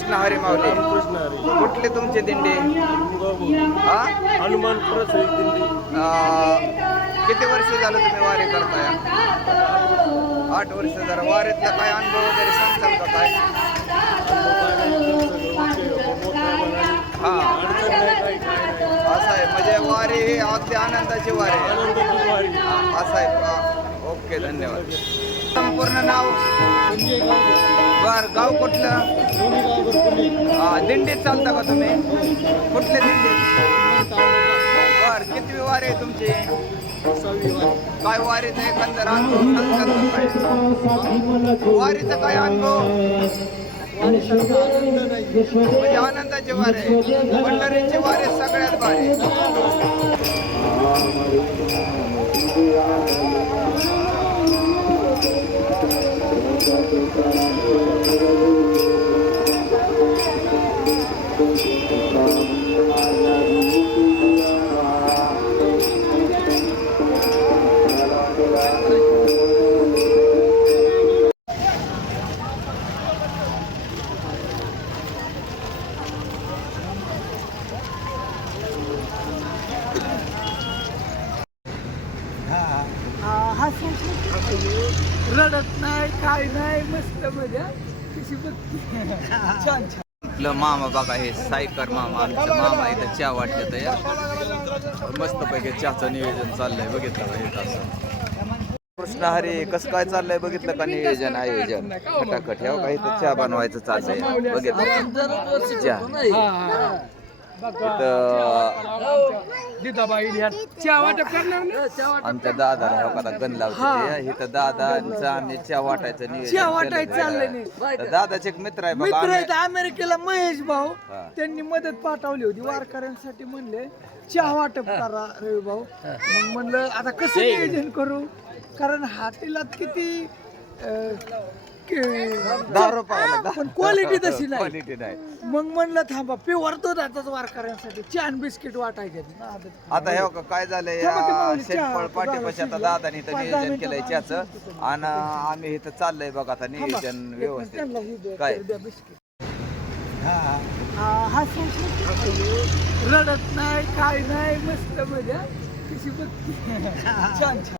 रामकृष्ण हरी माऊली. कृष्ण हरी कुठले तुमचे दिंडे? हा? हनुमान प्रसाद दिंडी अं, किती वर्ष झालं तुम्ही वारी करताय? आठ वर्ष झालं वारीतला काय अनुभव वगैरे सांगताल का काय? हा. असं आहे म्हणजे वारी ही अगदी आनंदाची वारी आहे. हा, असं आहे का? ओके धन्यवाद. संपूर्ण नाव? बर गाव कुठलं? दिंडीत चालता का तुम्ही? कुठले दिंडीत बर किती वारी आहे तुमची? वारी काय वारीचा एकंदर अनुभव सांगतात काय वारीचा काय अनुभव? म्हणजे आनंदाची वारी आहे. पंढरीची वारी सगळ्यात भारी. रडत नाही काय नाही मस्त मजा. कशी छान छान. आपलं मामा बघा हे सायकर मामा आमचं मामा इथं चहा वाटत या. मस्त पैकी चहाचं नियोजन चाललंय बघितलं का हे असं कृष्ण हरी कसं काय चाललंय बघितलं का नियोजन आयोजन? खटाखट हे काही इथं चहा बनवायचं चाललंय. बघितलं चहा. इथं जिजाबाई चहा वाटप करणार ना? चहा वाटप आमच्या दादा आता गण लावते इथं दादांचं आम्ही चहा वाटायचं नियोजन चहा वाटायचं केलंय. नाही. तर दादाचे एक मित्र आहे बघा. मित्र आहेत अमेरिकेला महेश भाऊ. हा. त्यांनी मदत पाठवली होती. वारकऱ्यांसाठी म्हणले चहा वाटप करा रवी भाऊ. मग म्हणलं आता कसं नियोजन करू? कारण हातीलात किती दहा रुपयाला पण क्वालिटी तशी नाही. क्वालिटी नाही. मग म्हणलं थांबा प्युअर दूध आता वारकऱ्यांसाठी छान बिस्किट वाटायचे ना आदत. आता हे बघा काय झालंय थांबा की माऊली, शेतफळ चहा- पाठीपाशी आता. दादानी इथं पाच दहा नियोजन मिनिटं केलंय बाकी शिजतं. आणि आम्ही इथं चाललंय बघा आता थांबा. नियोजन त्यांना व्यवस्थित द्या, काय? द्या बिस्किट हा, हा. रडत नाही काय नाही मस्त मजा. कशी बघ छान छान.